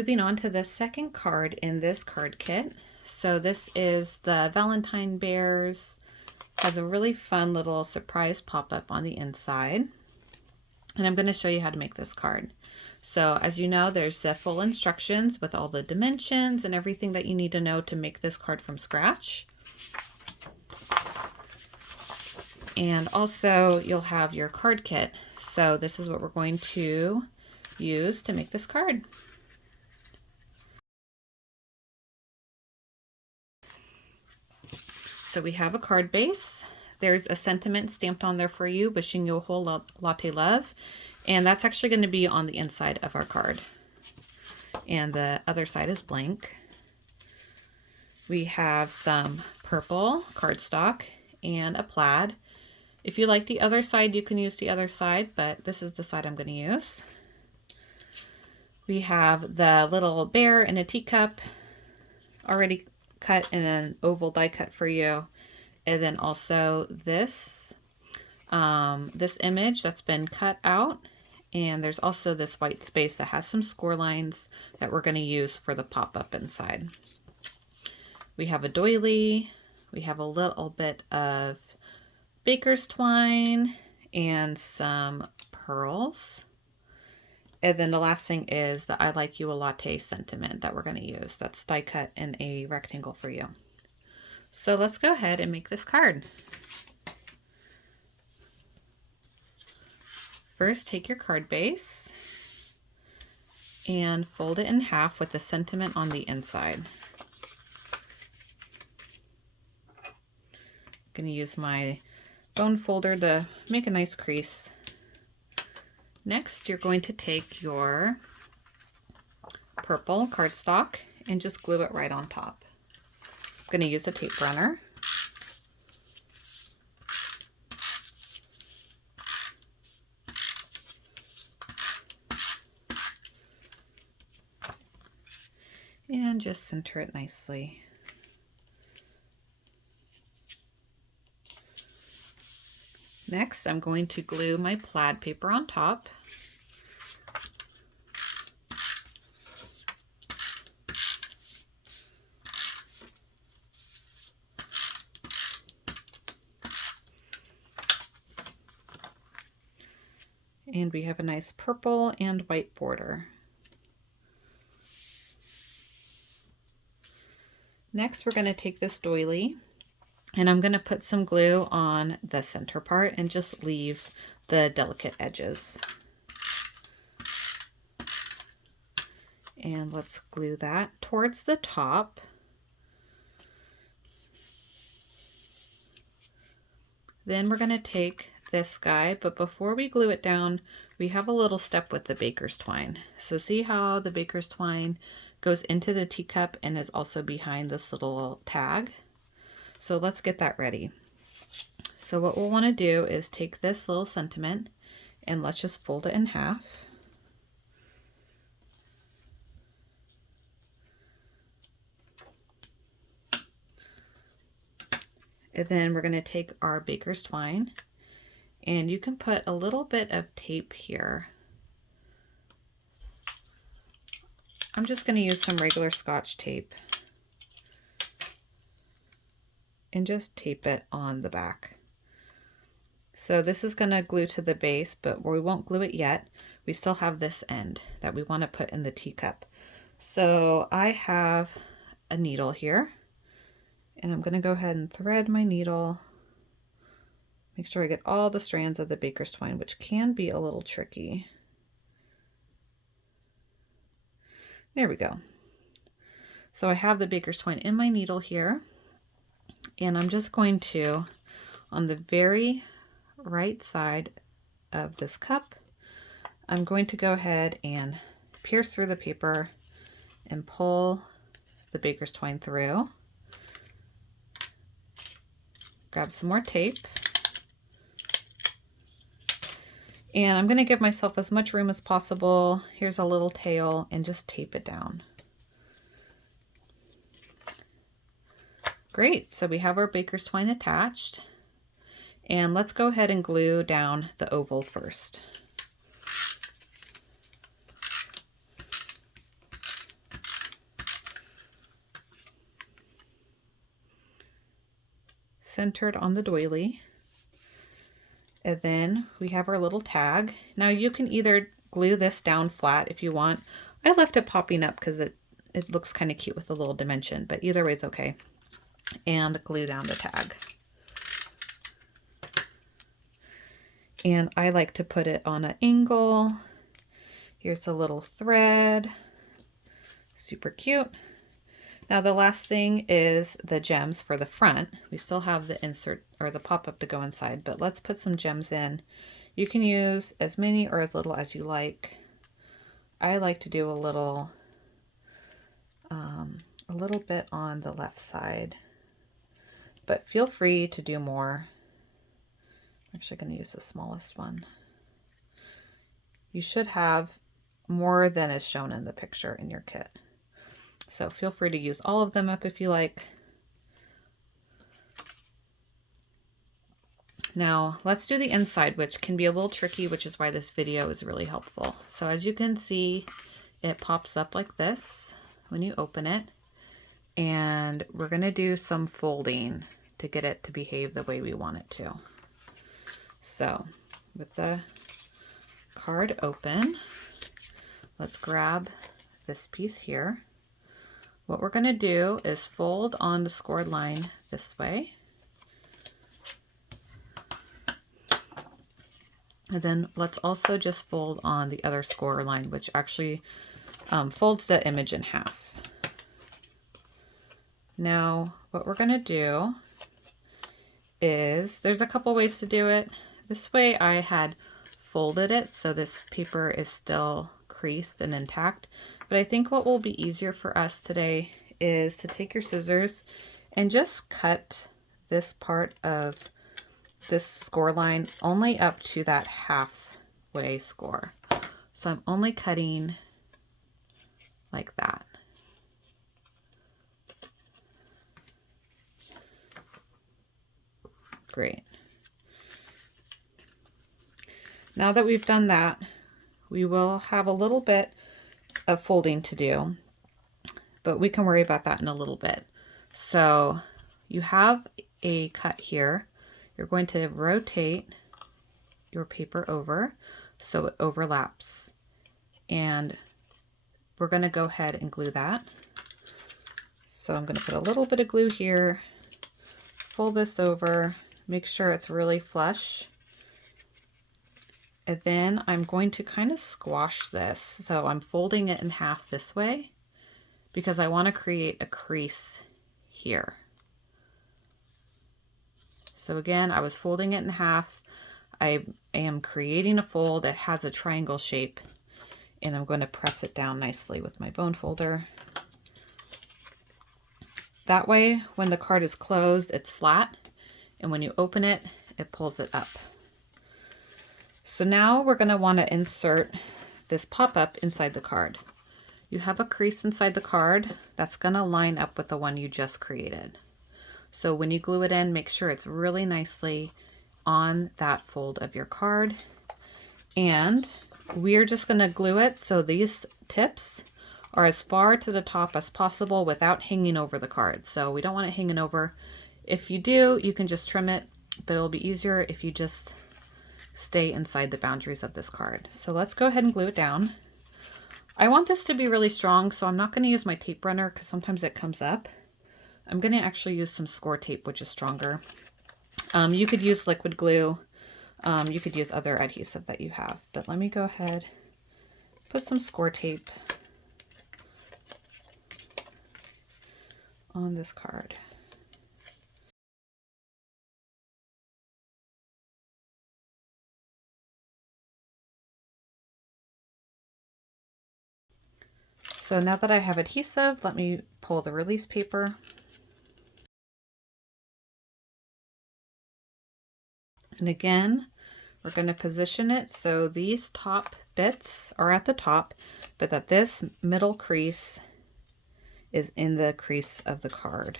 moving on to the second card in this card kit. So this is the Valentine Bears. Has a really fun little surprise pop-up on the inside. And I'm going to show you how to make this card. So as you know, there's the full instructions with all the dimensions and everything that you need to know to make this card from scratch. And also you'll have your card kit. So this is what we're going to use to make this card. So we have a card base. There's a sentiment stamped on there for you, wishing you a whole latte love. And that's actually going to be on the inside of our card. And the other side is blank. We have some purple cardstock and a plaid. If you like the other side, you can use the other side, but this is the side I'm going to use. We have the little bear in a teacup already cut in an oval die cut for you. And then also this image that's been cut out. And there's also this white space that has some score lines that we're going to use for the pop-up inside. We have a doily. We have a little bit of baker's twine and some pearls. And then the last thing is the I like you a latte sentiment that we're going to use. That's die cut in a rectangle for you. So let's go ahead and make this card. First, take your card base and fold it in half with the sentiment on the inside. I'm going to use my bone folder to make a nice crease. Next, you're going to take your purple cardstock and just glue it right on top. I'm going to use a tape runner. And just center it nicely. Next, I'm going to glue my plaid paper on top. And we have a nice purple and white border. Next, we're going to take this doily and I'm going to put some glue on the center part and just leave the delicate edges. And let's glue that towards the top. Then we're going to take this guy, but before we glue it down, we have a little step with the baker's twine. So see how the baker's twine goes into the teacup and is also behind this little tag? So let's get that ready. So what we'll want to do is take this little sentiment and let's just fold it in half. And then we're going to take our baker's twine and you can put a little bit of tape here. I'm just going to use some regular scotch tape and just tape it on the back. So this is going to glue to the base, but we won't glue it yet. We still have this end that we want to put in the teacup. So I have a needle here and I'm going to go ahead and thread my needle. Make sure I get all the strands of the baker's twine, which can be a little tricky. There we go. So I have the baker's twine in my needle here, and I'm just going to, on the very right side of this cup, I'm going to go ahead and pierce through the paper and pull the baker's twine through. Grab some more tape. And I'm going to give myself as much room as possible. Here's a little tail and just tape it down. Great, so we have our baker's twine attached. And let's go ahead and glue down the oval first. centered on the doily. And then we have our little tag. Now you can either glue this down flat if you want. I left it popping up because it looks kind of cute with a little dimension, but either way is okay. And glue down the tag. And I like to put it on an angle. Here's a little thread. Super cute. Now the last thing is the gems for the front. We still have the insert or the pop-up to go inside, but let's put some gems in. You can use as many or as little as you like. I like to do a little bit on the left side, but feel free to do more. I'm actually going to use the smallest one. You should have more than is shown in the picture in your kit. So feel free to use all of them up if you like. Now let's do the inside, which can be a little tricky, which is why this video is really helpful. So as you can see, it pops up like this when you open it. And we're going to do some folding to get it to behave the way we want it to. So with the card open, let's grab this piece here. What we're going to do is fold on the scored line this way. And then let's also just fold on the other score line, which actually folds the image in half. Now, what we're going to do is, there's a couple ways to do it. This way I had folded it so this paper is still creased and intact. But I think what will be easier for us today is to take your scissors and just cut this part of this score line only up to that halfway score. So I'm only cutting like that. Great. Now that we've done that, we will have a little bit of folding to do, but we can worry about that in a little bit. So you have a cut here. You're going to rotate your paper over so it overlaps, and we're going to go ahead and glue that. So I'm going to put a little bit of glue here, fold this over, make sure it's really flush. And then I'm going to kind of squash this. So I'm folding it in half this way because I want to create a crease here. So again, I was folding it in half. I am creating a fold that has a triangle shape, and I'm going to press it down nicely with my bone folder. That way, when the card is closed, it's flat, and when you open it, it pulls it up. So now we're going to want to insert this pop-up inside the card. You have a crease inside the card that's going to line up with the one you just created. So when you glue it in, make sure it's really nicely on that fold of your card. And we're just going to glue it so these tips are as far to the top as possible without hanging over the card. So we don't want it hanging over. If you do, you can just trim it, but it'll be easier if you just stay inside the boundaries of this card. So let's go ahead and glue it down. I want this to be really strong, so I'm not going to use my tape runner because sometimes it comes up. I'm going to actually use some score tape, which is stronger. You could use liquid glue. You could use other adhesive that you have, but let me go ahead, put some score tape on this card. So now that I have adhesive, let me pull the release paper. And again, we're going to position it so these top bits are at the top, but that this middle crease is in the crease of the card.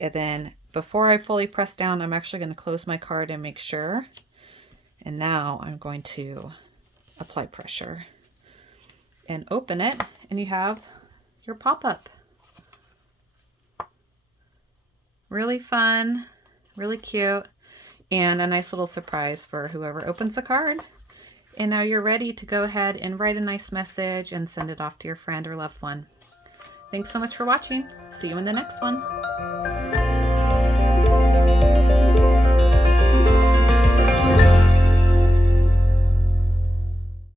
And then before I fully press down, I'm actually going to close my card and make sure. And now I'm going to apply pressure and open it, and you have your pop-up. Really fun. Really cute. And a nice little surprise for whoever opens the card. And now you're ready to go ahead and write a nice message and send it off to your friend or loved one. Thanks so much for watching. See you in the next one.